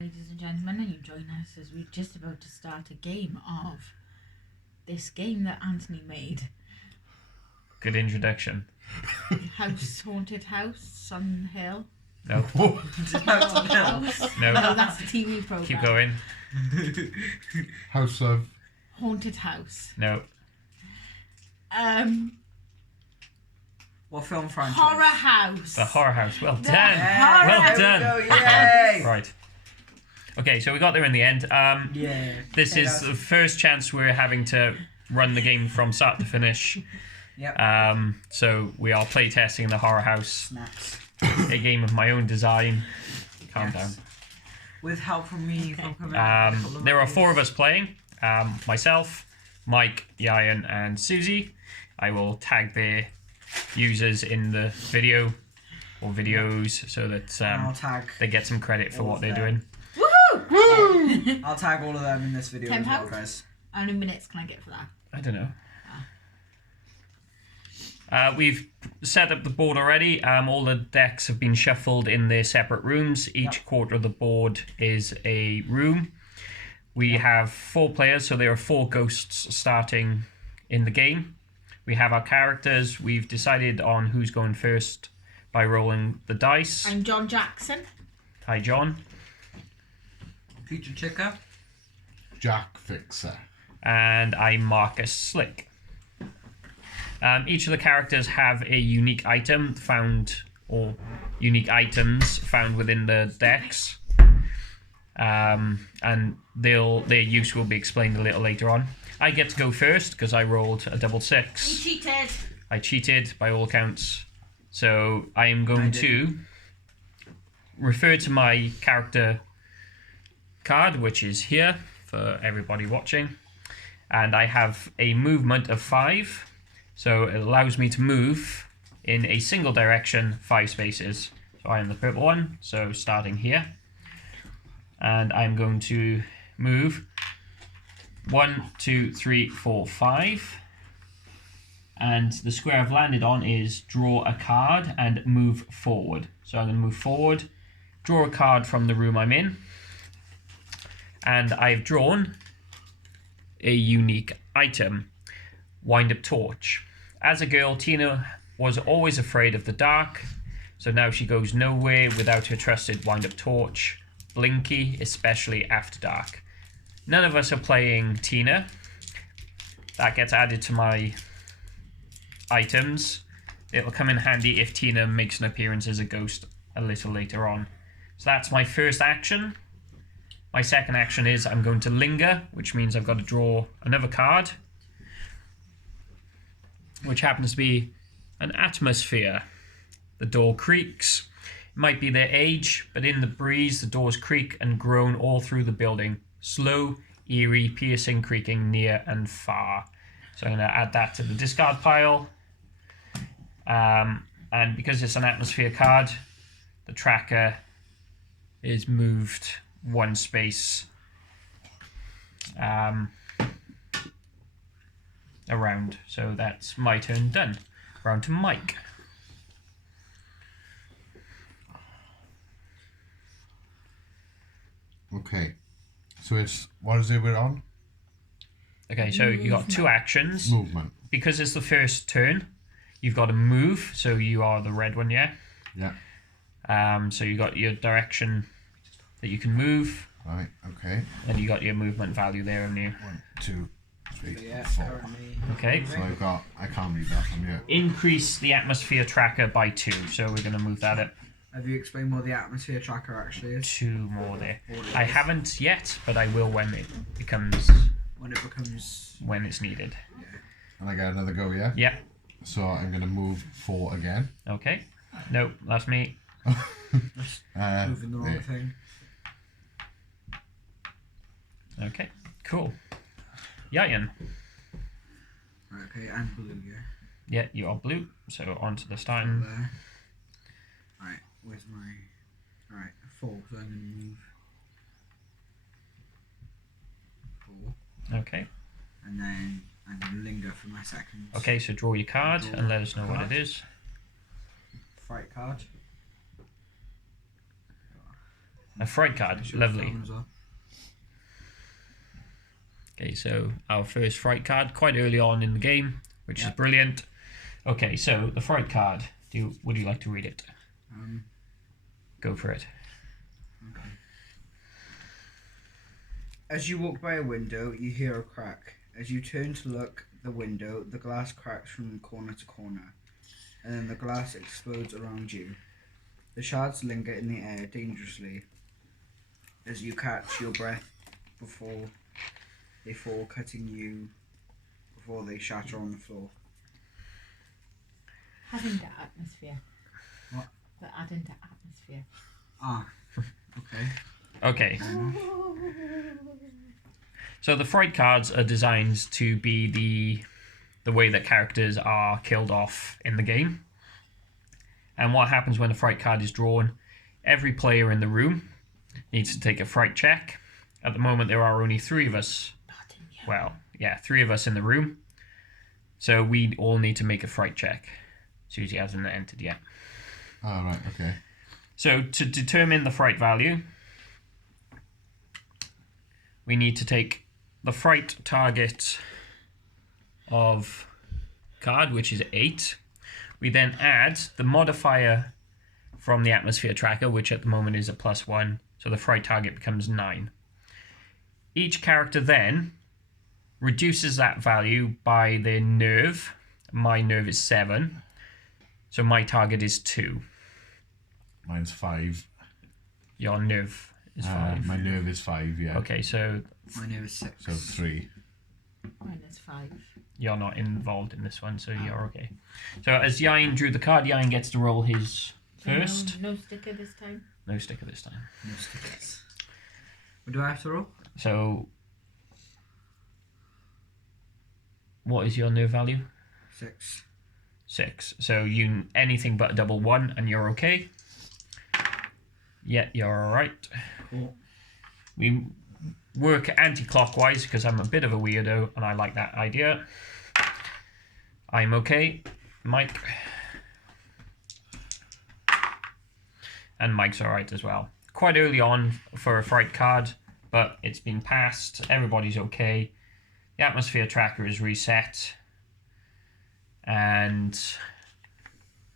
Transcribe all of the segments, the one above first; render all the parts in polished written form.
Ladies and gentlemen, and you join us as we're just about to start a game of this game that Anthony made. Good introduction. Haunted House on the Hill. No. No, No. that's a TV program. Keep going. House of... Haunted House. No. What film franchise? Horror House. The Horror House. Well done. Yeah, Well there done. we go, yay! Right. Okay, so we got there in the end. Yeah. This is the first chance we're having to run the game from start to finish. Yep. So we are playtesting the Horror House, Snaps. a game of my own design. Calm Yes. down. With help from me from coming. There are 4 of us playing. Myself, Mike, Ieuan, and Susie. I will tag their users in the video or videos so that I'll tag. they get some credit for all what of they're them. doing. Woohoo! I'll tag all of them in this video as well, £10? guys. How many minutes can I get for that? I don't know. We've set up the board already. All the decks have been shuffled in their separate rooms. Each quarter of the board is a room. We have 4 players, so there are 4 ghosts starting in the game. We have our characters. We've decided on who's going first by rolling the dice. I'm John Jackson. Hi, John. Future Chicker. Jack Fixer. And I'm Marcus Slick. Each of the characters have a unique item found, or unique items found within the decks. And their use will be explained a little later on. I get to go first because I rolled a double 6. You cheated. I cheated by all accounts. So I am going to refer to my character card, which is here for everybody watching. And I have a movement of 5. So it allows me to move in a single direction 5 spaces. So I am the purple one, so starting here. And I'm going to move 1, 2, 3, 4, 5. And the square I've landed on is draw a card and move forward. So I'm going to move forward, draw a card from the room I'm in. And I've drawn a unique item, wind-up torch. As a girl, Tina was always afraid of the dark, so now she goes nowhere without her trusted wind-up torch, Blinky, especially after dark. None of us are playing Tina. That gets added to my items. It'll come in handy if Tina makes an appearance as a ghost a little later on. So that's my first action. My second action is I'm going to linger, which means I've got to draw another card, which happens to be an atmosphere. The door creaks. It might be their age, but in the breeze, the doors creak and groan all through the building. Slow, eerie, piercing creaking near and far. So I'm going to add that to the discard pile. And because it's an atmosphere card, the tracker is moved 1 space around. So that's my turn done. Round to Mike. Okay. So it's... What is it we're on? Okay, so you got 2 actions. Movement. Because it's the first turn, you've got to move. So you are the red one, yeah? Yeah. So you got your direction that you can move. Right, okay. And you got your movement value there, haven't you? 1, 2, 3, Yeah, 4. currently. Okay. So I've got... I can't read that from here. Increase the atmosphere tracker by 2. So we're going to move that up. Have you explained what the atmosphere tracker actually is? 2 more there. What it I is? haven't yet, but I will when it becomes... When it becomes. when it's needed. And I get another go, yeah? Yeah. So I'm going to move 4 again. Okay. Nope, that's me. Moving the wrong there. thing. Okay, cool. Ieuan. Right, okay, and blue, yeah. Yeah, you are blue, so on to the starting. There. Right, where's my. Alright, 4, so I'm going to move. 4. Okay. And then I'm going to linger for my second. Okay, so draw your card and let us know what Card. it is. Fright card. A fright I card. should have Lovely. that one as well. Okay, so our first fright card quite early on in the game, which is Yep. brilliant. Okay, so the fright card. Would you like to read it? Go for it. Okay. As you walk by a window, you hear a crack. As you turn to look the window, the glass cracks from corner to corner, and then the glass explodes around you. The shards linger in the air dangerously as you catch your breath before they fall, cutting you before they shatter on the floor. Adding to atmosphere. What? The adding to atmosphere. Ah, okay. Okay. So the fright cards are designed to be the way that characters are killed off in the game. And what happens when a fright card is drawn? Every player in the room needs to take a fright check. At the moment, there are only 3 of us. Well, yeah, 3 of us in the room. So we all need to make a fright check. Susie hasn't entered yet. Oh, right, okay. So to determine the fright value, we need to take the fright target of card, which is 8. We then add the modifier from the atmosphere tracker, which at the moment is a +1. So the fright target becomes 9. Each character then reduces that value by their nerve. My nerve is 7. So my target is 2. Mine's 5. Your nerve is 5. My nerve is 5, yeah. Okay, so My name is 6. So 3. Mine is 5. you're not involved in this one, so you're okay. So as Ieuan drew the card, Ieuan gets to roll his first. No sticker this time. No sticker this time. No stickers. What do I have to roll? So what is your nerve value? 6. 6. So you anything but a double 1 and you're okay. Yeah, you're alright. Cool. We work anti-clockwise because I'm a bit of a weirdo and I like that idea. I'm okay. Mike. And Mike's alright as well. Quite early on for a fright card, but it's been passed. Everybody's okay. The atmosphere tracker is reset. And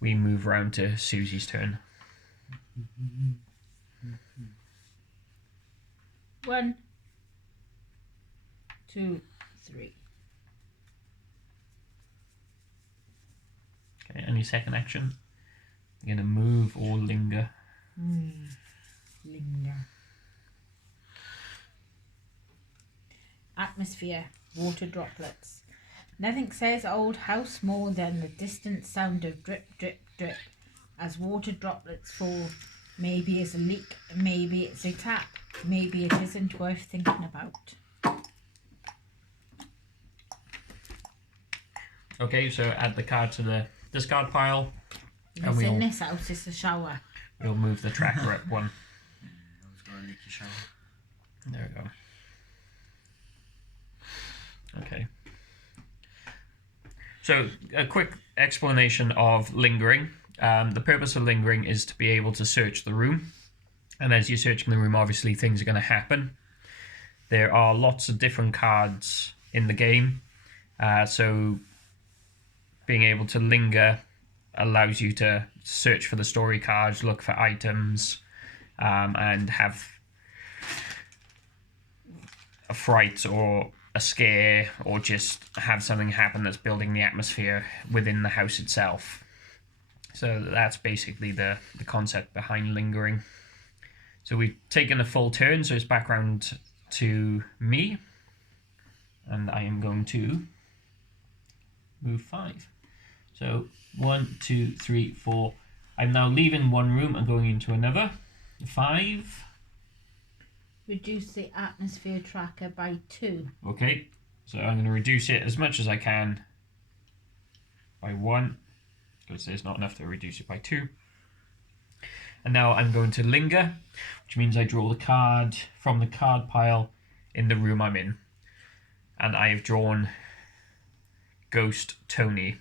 we move round to Susie's turn. 1, 2, 3. Okay, any second action? You're going to move or linger. Linger. Atmosphere. Water droplets. Nothing says old house more than the distant sound of drip, drip, drip. As water droplets fall, maybe it's a leak, maybe it's a tap, maybe it isn't worth thinking about. Okay, so add the card to the discard pile. And It's in we'll, this house, it's a shower. we'll move the tracker up 1. I was going to leaky shower. There we go. Okay. So, a quick explanation of lingering. The purpose of lingering is to be able to search the room. And as you're searching the room, obviously things are going to happen. There are lots of different cards in the game. So, being able to linger allows you to search for the story cards, look for items, and have a fright or a scare, or just have something happen that's building the atmosphere within the house itself. So that's basically the concept behind lingering. So we've taken a full turn, so it's back round to me. And I am going to move 5. So 1, 2, 3, 4. I'm now leaving one room and going into another. 5. Reduce the atmosphere tracker by 2. Okay, so I'm going to reduce it as much as I can by 1, because there's not enough to reduce it by 2. And now I'm going to linger, which means I draw the card from the card pile in the room I'm in. And I have drawn Ghost Tony.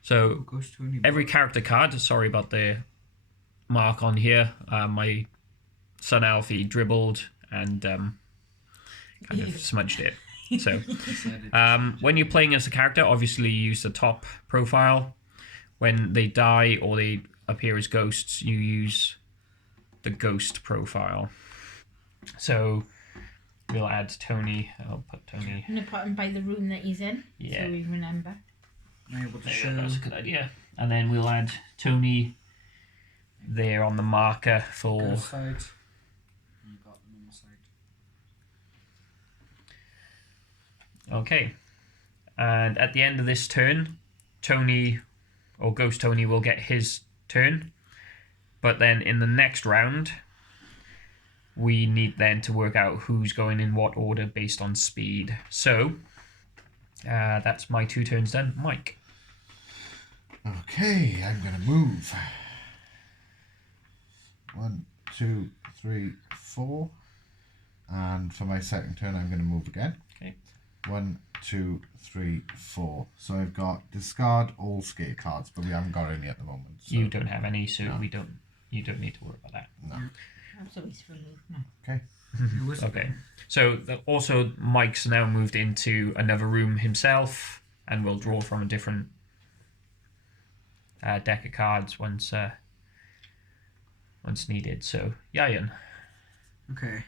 So Ghost Tony. every character card, sorry about the mark on here. My Sun Alfie dribbled and kind of smudged it. So when you're playing as a character, obviously you use the top profile. When they die or they appear as ghosts, you use the ghost profile. So we'll add Tony. I'll put Tony. I'm going to put him by the room that he's in, Yeah. so we remember. I'm able to There you show. go, that's a good idea. And then we'll add Tony there on the marker for... Ghost side. You got the normal side. Okay. And at the end of this turn, Tony or Ghost Tony will get his turn. But then in the next round, we need then to work out who's going in what order based on speed. So that's my 2 turns done. Mike. Okay, I'm going to move. 1, 2, 3, 4. And for my second turn, I'm going to move again. Okay. 1, 2, 3, 4. So I've got discard all scare cards, but we haven't got any at the moment. So. You don't have any, so No. you don't need to worry about that. No. That's always for Luke. No. Okay. Okay. So also Mike's now moved into another room himself and will draw from a different deck of cards once needed. So Ieuan, Okay.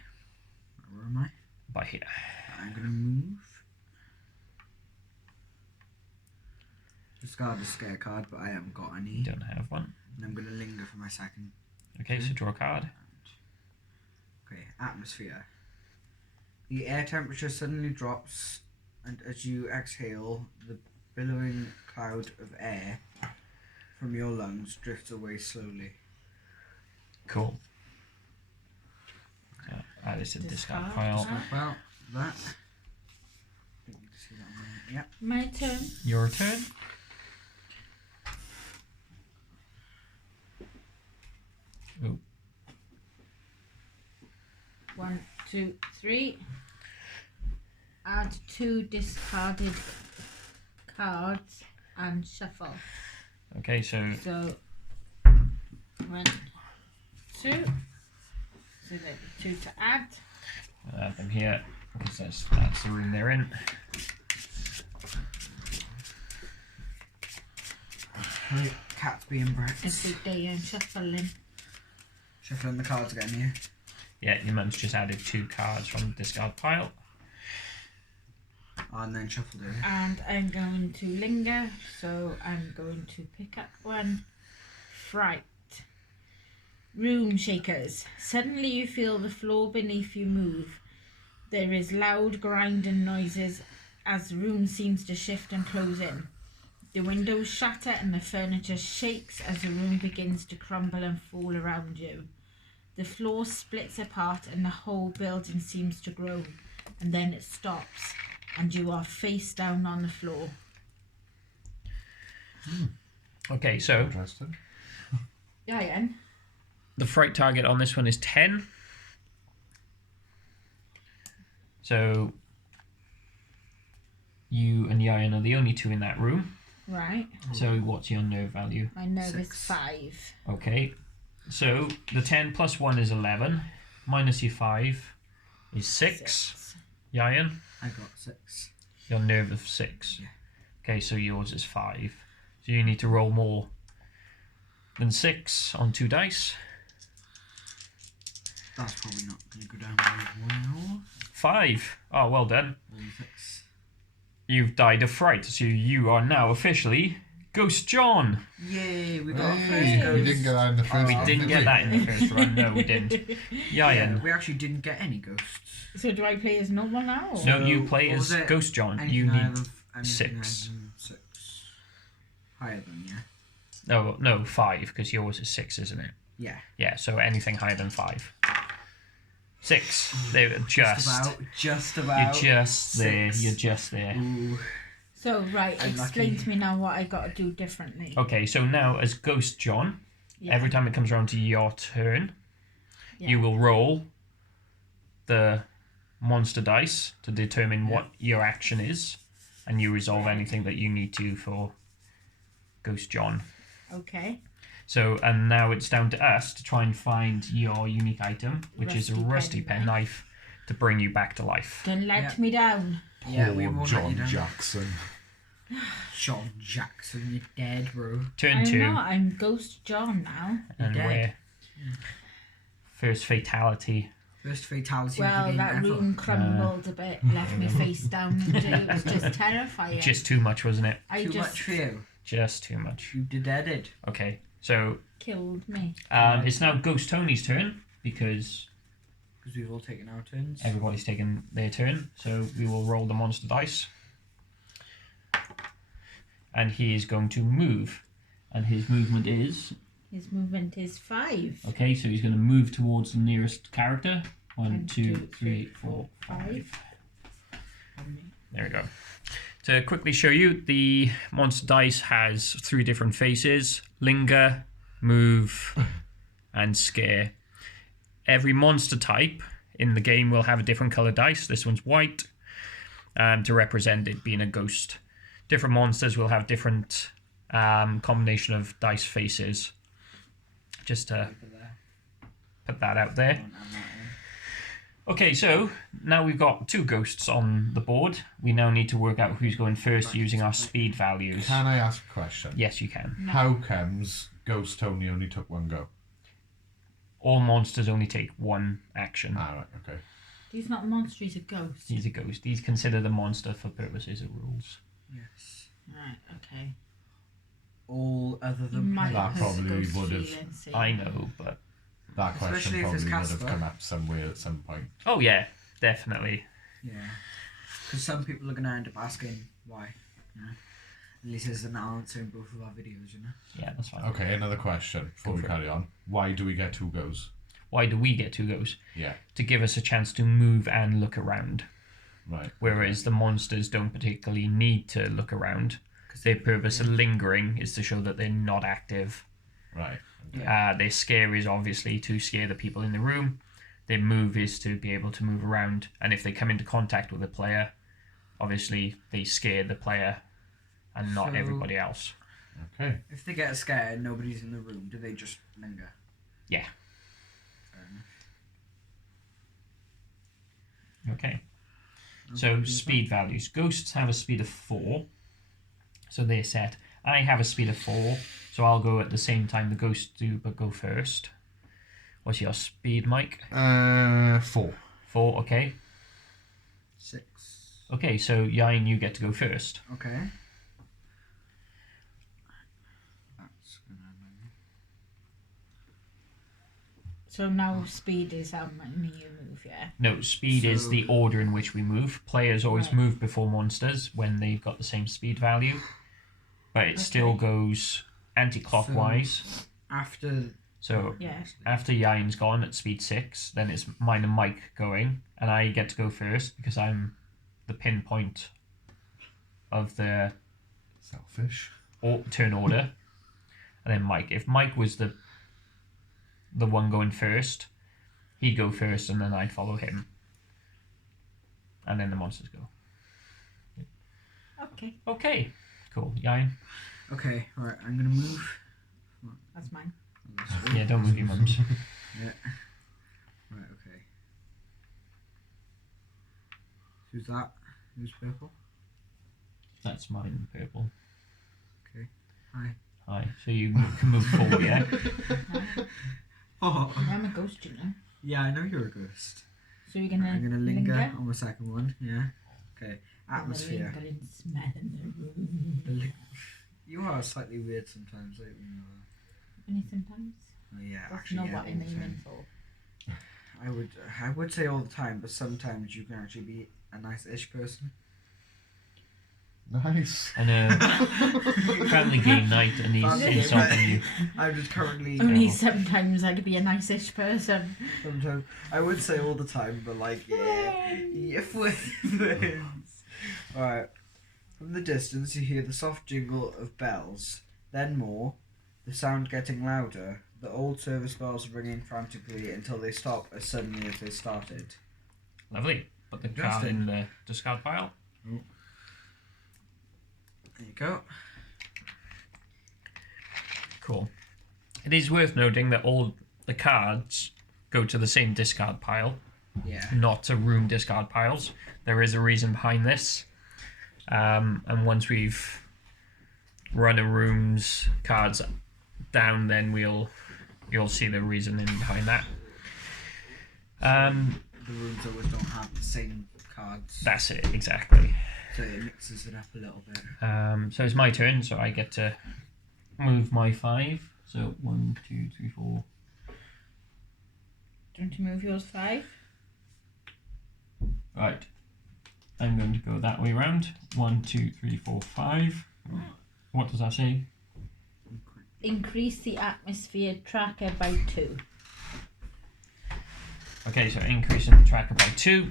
Where am I? by here. I'm gonna move. Discard the scare card, but I haven't got any. You don't have one. And I'm gonna linger for my second. Okay, so draw a card. Okay, atmosphere. The air temperature suddenly drops, and as you exhale, the billowing cloud of air from your lungs drifts away slowly. Cool. So add this to the discard Discard. pile. Well, that. I think you can see that one. Yep. My turn. Your turn. Oh, 1, 2, 3. Add 2 discarded cards and shuffle. okay, so So 1, 2. So there's 2 to add. I'll add them here because that's the room they're in. Right. Cat's being bred. Every day I'm shuffling. Shuffling the cards again here. Yeah, your mum's just added 2 cards from the discard pile. And then shuffled it. And I'm going to linger, so I'm going to pick up one. Fright. Room shakers. Suddenly you feel the floor beneath you move. There is loud grinding noises as the room seems to shift and close in. The windows shatter and the furniture shakes as the room begins to crumble and fall around you. The floor splits apart and the whole building seems to groan, and then it stops and you are face down on the floor. Okay, so Interesting. Ieuan. the fright target on this one is 10. So you and Ieuan are the only 2 in that room. Right. So what's your nerve value? My nerve is 6. 5. Okay, so the 10 plus 1 is 11. Minus your 5 is 6. Ieuan, I got 6. your nerve of 6. Yeah. Okay, so yours is 5. So you need to roll more than 6 on 2 dice. That's probably not going to go down very well. 5. Oh, well done. Roll 6. You've died of fright, so you are now officially Ghost John. Yay, we got a Hey, first we ghost. didn't get that in the first We one, didn't did get we? that in the first run. No, we didn't. Yeah, Ieuan. we actually didn't get any ghosts. So do I play as normal now? Or? No, you So, play what as was it? Ghost John. Anything You higher need than- anything 6. higher than 6. Higher than, yeah. No, 5 because yours is 6, isn't it? Yeah. Yeah. So anything higher than 5. 6. They were just. Just You're about. just there. 6. You're just there. Ooh. So, right, explain Unlucky. to me now what I got to do differently. Okay, so now as Ghost John, Yeah. every time it comes around to your turn, Yeah. you will roll the monster dice to determine what your action is, and you resolve anything that you need to for Ghost John. Okay. So, and now it's down to us to try and find your unique item, which is a rusty penknife, to bring you back to life. Don't let me down. Yeah, we Poor won't let you John down. Jackson. John Jackson, you're dead, bro. Turn I'm 2. not. I'm Ghost John now. And You're dead. we're first fatality. First fatality Well, of the game that ever. room crumbled a bit, left me face down into it. It was just terrifying. Just too much, wasn't it? I Too just much for you. Just too much. You deaded. Okay, so killed me. it's now Ghost Tony's turn because Because we've all taken our turns. everybody's taken their turn. So we will roll the monster dice. And he is going to move. And his movement is... His movement is 5. Okay, so he's going to move towards the nearest character. 1, 1, 2, 2, 3, 4, 5. 5. There we go. To quickly show you, the monster dice has 3 different faces: linger, move, and scare. Every monster type in the game will have a different color dice. This one's white, to represent it being a ghost. Different monsters will have different combination of dice faces. Just to put that out there. Okay, so now we've got 2 ghosts on the board. We now need to work out who's going first using our speed values. Can I ask a question? Yes, you can. How comes Ghost Tony only took 1 go? All monsters only take 1 action. Ah, right, okay. He's not a monster, he's a ghost. He's a ghost. He's considered a monster for purposes of rules. Yes. Right, okay. All other You than might That hurt probably the ghost would have- feeling, see. I know, but... That question Especially if it's probably would have Casper. come up somewhere at some point. Oh, yeah, definitely. Yeah. Because some people are going to end up asking why. You know? At least there's an answer in both of our videos, you know? Yeah, that's fine. Okay, another question before Go we for it. carry on. Why do we get 2 goes? Why do we get 2 goes? Yeah, To give us a chance to move and look around. right. Whereas the monsters don't particularly need to look around. Their purpose of lingering is to show that they're not active. Right. Their scare is obviously to scare the people in the room. Their move is to be able to move around. And if they come into contact with a player, obviously they scare the player and not So- everybody else. Okay. If they get scared and nobody's in the room, do they just linger? Yeah. Fair enough. Okay. So speed values. Ghosts have a speed of 4. So they're set. I have a speed of 4. So I'll go at the same time the ghosts do, but go first. What's your speed, Mike? 4. 4, okay. 6. Okay, so Ieuan, you get to go first. Okay. That's gonna So now speed is how many you move, yeah? No, speed is So- the order in which we move. Players always Right. move before monsters when they've got the same speed value. But it still Okay. goes anti-clockwise. after So Yeah. after Ieuan's gone at speed 6, then it's mine and Mike going, and I get to go first because I'm the pinpoint of the Selfish. turn order. And then Mike. If Mike was the one going first, he'd go first, and then I'd follow him. And then the monsters go. Okay, Okay, cool. Ieuan? Okay, right, I'm gonna move. that's mine. Yeah, don't move your mums. Yeah. Right, okay. Who's that? Who's purple? That's mine, purple. Hi. Hi. So you can move forward, yeah? Oh, I'm a ghost, you know. yeah, I know you're a ghost. So you're gonna, I'm gonna linger on the second one, yeah. Okay, atmosphere. Lingering smell in the room. You are slightly weird sometimes, don't you? Only sometimes. Oh, yeah, That's actually, not yeah, what all I'm the aiming time. for. I would say all the time, but sometimes you can actually be a nice-ish person. Nice. And family game night, and he's Family game insulting night. you. I'm just currently Only sometimes I'd be a nice-ish person. sometimes I would say all the time, but like yeah, friends. Alright. From the distance you hear the soft jingle of bells, then more, the sound getting louder, the old service bells ringing frantically until they stop as suddenly as they started. Lovely. Put the card in the discard pile. There you go. Cool. It is worth noting that all the cards go to the same discard pile, Yeah. not to room discard piles. There is a reason behind this. And once we've run a room's cards down, then you'll see the reasoning behind that. The rooms always don't have the same cards, That's it, exactly. so it mixes it up a little bit. So it's my turn, so I get to move my 5. So 1, 2, 3, 4. Do you want to move yours 5? Right. I'm going to go that way round. 1, 2, 3, 4, 5. What does that say? Increase the atmosphere tracker by 2. Okay, so increasing the tracker by 2.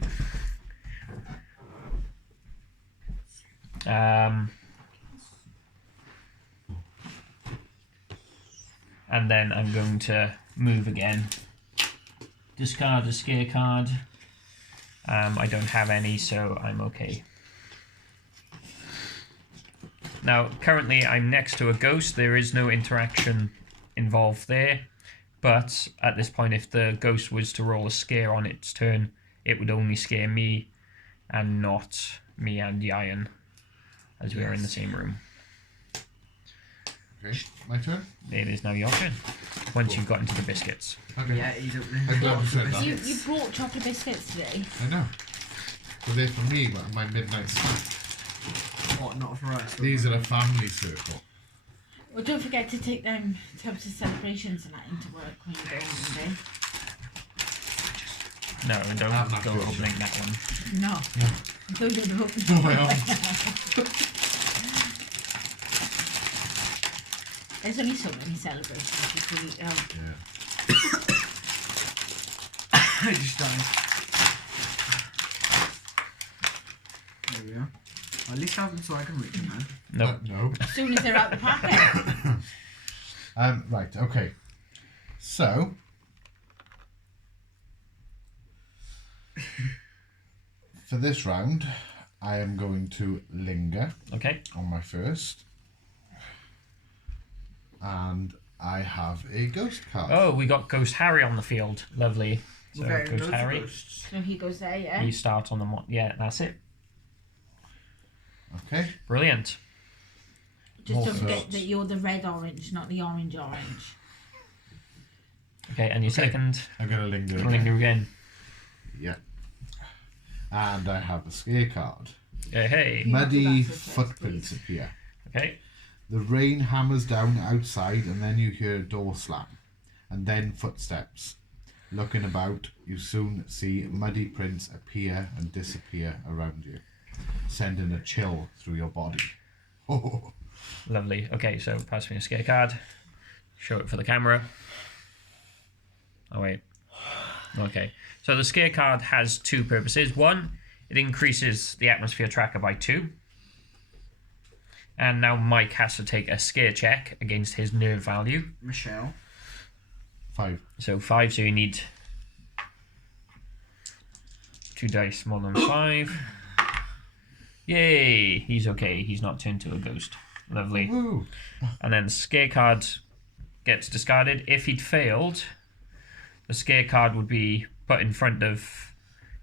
And then I'm going to move again. Discard a scare card. I don't have any, so I'm okay. Now, currently I'm next to a ghost. There is no interaction involved there. But at this point, if the ghost was to roll a scare on its turn, it would only scare me and not me and Ieuan, as we are in the same room. Okay, my turn. It is now your turn, once you've got into the biscuits. Okay. Yeah, he's opening. I'm glad you said that. You brought chocolate biscuits today. I know. Well, they're for me, but my midnight snack. What? Not for us. These are a family circle. Well, don't forget to take them to celebrations and that into work when you go on Monday. No, don't I'm not go good, opening sure. that one. No. No. Don't do the opening. No, I aren't. There's only so many celebrations you can eat. Yeah. I just died. There we are. At least have them so I can reach them now. No. No. As soon as they're out the packet. Right, okay. So, for this round, I am going to linger Okay. on my first. And I have a ghost card. Oh, we got Ghost Harry on the field. Lovely. So Okay, Ghost those are Harry. ghosts. So he goes there, yeah? You start on the yeah, that's it. Okay. Brilliant. Just don't Also- forget that you're the red orange, not the orange orange. Okay, and your Okay. second I'm going to linger again. linger again. Yeah. And I have a scare card. Hey. Muddy that's okay, footprints please. appear. Okay. The rain hammers down outside, and then you hear a door slam, and then footsteps. Looking about, you soon see muddy prints appear and disappear around you, sending a chill through your body. Oh, Lovely. Okay, so pass me a scare card. Show it for the camera. Oh, wait. Okay. So the scare card has 2 purposes. One, it increases the atmosphere tracker by 2. And now Mike has to take a scare check against his nerve value. Michelle. 5. So 5, so you need 2 dice more than 5. Yay! He's okay. He's not turned to a ghost. Lovely. Woo! And then the scare card gets discarded. If he'd failed, the scare card would be put in front of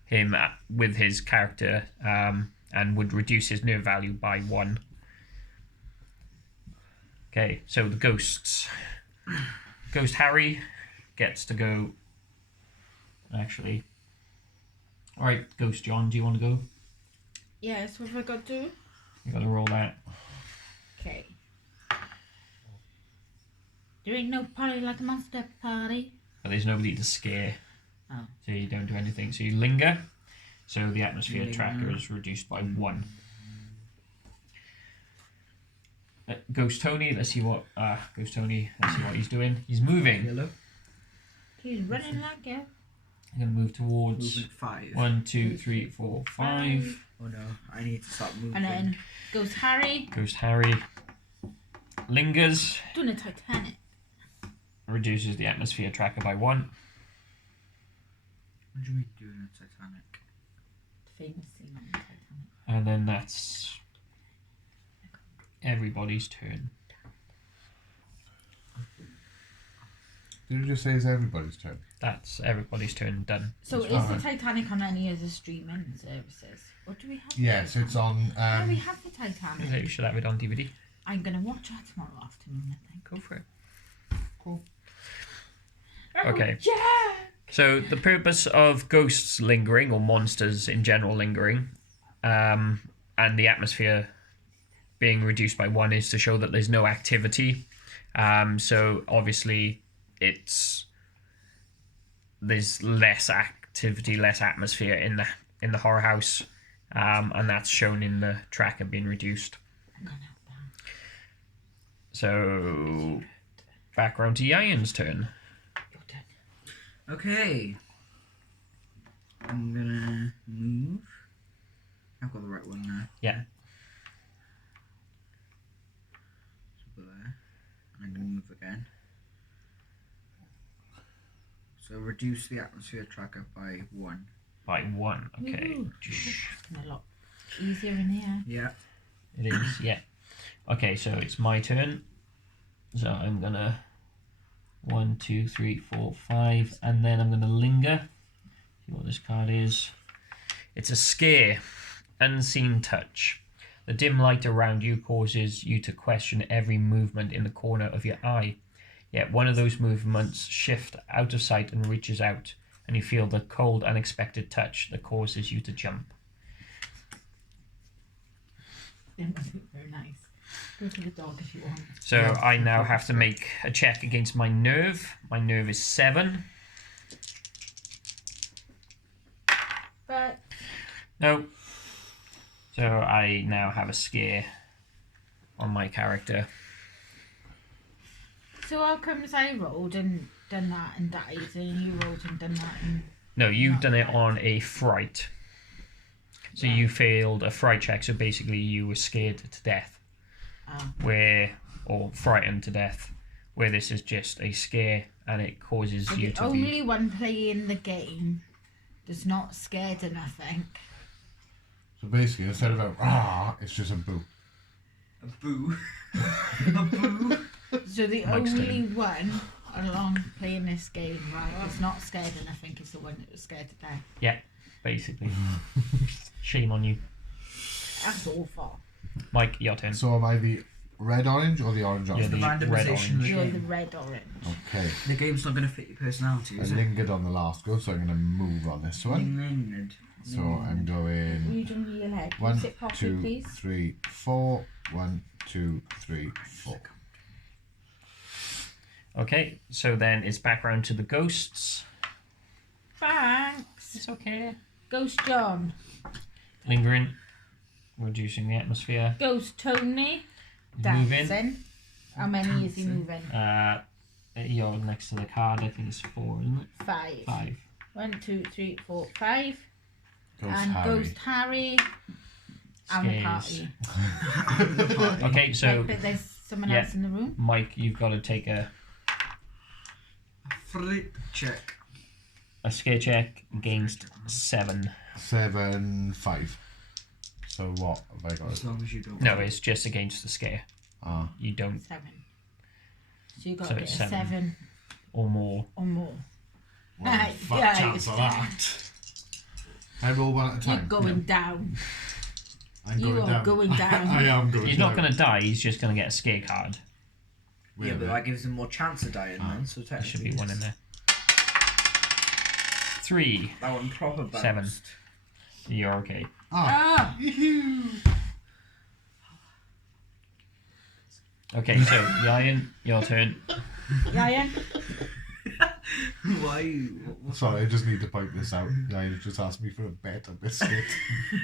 him with his character and would reduce his nerve value by 1. Okay, so the ghosts. Ghost Harry gets to go. Actually. Alright, Ghost John, do you want to go? Yes, what have I got to do? You gotta roll that. Okay. There ain't no party like a monster party. But there's nobody to scare. Oh. So you don't do anything. So you linger. So the atmosphere Linger. tracker is reduced by 1. Ghost Tony, let's see what Ghost Tony, let's see what he's doing. He's moving. Yellow. He's running like a... I'm gonna move towards Movement 5. 1, 2, 3, 4, 5. Oh no, I need to stop moving. And then goes Harry, Ghost Harry lingers, doing a Titanic. reduces the atmosphere tracker by 1. What do you mean doing a Titanic? The famous scene on the Titanic. And then that's everybody's turn. Did you just say it's everybody's turn? That's everybody's turn done. So That's is fine. the Titanic on any of the streaming services? Or do we have Yes, the it's on. Yeah, we have the Titanic. You should have it on DVD. I'm going to watch that tomorrow afternoon, I think. Go for it. Cool. Okay. Yeah! So the purpose of ghosts lingering, or monsters in general lingering, and the atmosphere being reduced by 1 is to show that there's no activity. So obviously there's less activity, less atmosphere in the horror house, and that's shown in the tracker being reduced. So back round to Ieuan's turn. Your turn. Okay. I'm gonna move. I've got the right one now. Yeah. So there. I'm gonna move again. So reduce the atmosphere tracker by 1. By 1. Okay. Ooh, it's a lot easier in here. Yeah. It is, yeah. Okay, so it's my turn. So I'm gonna 1, 2, 3, 4, 5, and then I'm gonna linger. See what this card is. It's a scare, unseen touch. The dim light around you causes you to question every movement in the corner of your eye. Yet one of those movements shift out of sight and reaches out, and you feel the cold, unexpected touch that causes you to jump. Very nice. Go to the dog if you want. So I now have to make a check against my nerve. My nerve is 7. But No. So I now have a scare on my character. so how comes I rolled and done that and died, and you rolled and done that and No, you've done it on a fright. So you failed a fright check, so basically you were scared to death. Or frightened to death. Where this is just a scare and it causes so you the to only be... one playing the game that's not scared of nothing. So basically, instead of it's just a boo. A boo. A boo. So the Mike's only one along playing this game, right, that's not scared of nothing is the one that was scared to death. Yeah, basically. Shame on you. That's awful. Mike, your turn. So am I the red orange or the orange You're orange? the red randomisation of orange. the You're the game. red orange. Okay. The game's not going to fit your personality, I is it? lingered on the last go, so I'm going to move on this one. Lingered. So I'm going You doing your leg? 1, Sit properly, 2, please. 3, 4. 1, 2, 3, 4. Okay, so then it's back round to the ghosts. Thanks. It's okay. Ghost John. Lingering, reducing the atmosphere. Ghost Tony. Moving. Dancing. How many is he moving? You're next to the card. I think it's 4, isn't it? 5. 5. 1, 2, 3, 4, 5. Ghost And Harry. Ghost Harry. And the Scares. party. Okay, so Right, but there's someone yeah. else in the room. Mike, you've got to take a Flip check. scare check against 7. 7, 5. So what have I got? As long as you don't. No, it's just against the scare. You don't 7. So you got So to get a it's 7. 7. Or more. Or more. Well, Right, fat yeah, chance of that. I roll one at a You're time. going down. I'm you going are down. going down. I am going He's down. not going to die, he's just going to get a scare card. Yeah, but Really? that gives him more chance of dying then, so There should technically. be one in there. 3. That one proper bounced. 7. You're okay. Ah, Ah! yoo-hoo. Okay, so Ieuan, your turn. Ieuan? Why? What's Sorry, I just need to point this out. Guy just asked me for a better biscuit.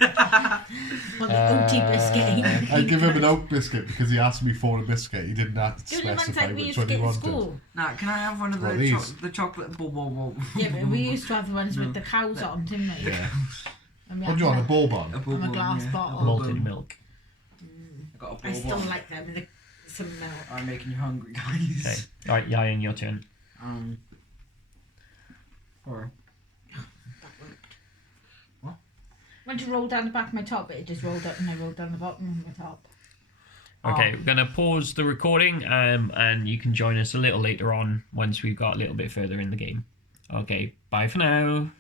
Well, the OT biscuit. I give him an oat biscuit because he asked me for a biscuit. He didn't have to Do the ones specify like we which used to one he get in wanted. school? Nah, can I have one of What, the these? the chocolate ball? Yeah, but we used to have the ones with the cows on, didn't we? Yeah. And we What had do you want, a that. bourbon? From a glass bottle. Malted milk. I got a I still bourbon. like them with some milk. I'm making you hungry, Okay. guys. Alright, Ieuan, your turn. Or That worked. What? Went to roll down the back of my top, but it just rolled up and I rolled down the bottom of my top. Okay, we're going to pause the recording and you can join us a little later on once we've got a little bit further in the game. Okay, bye for now.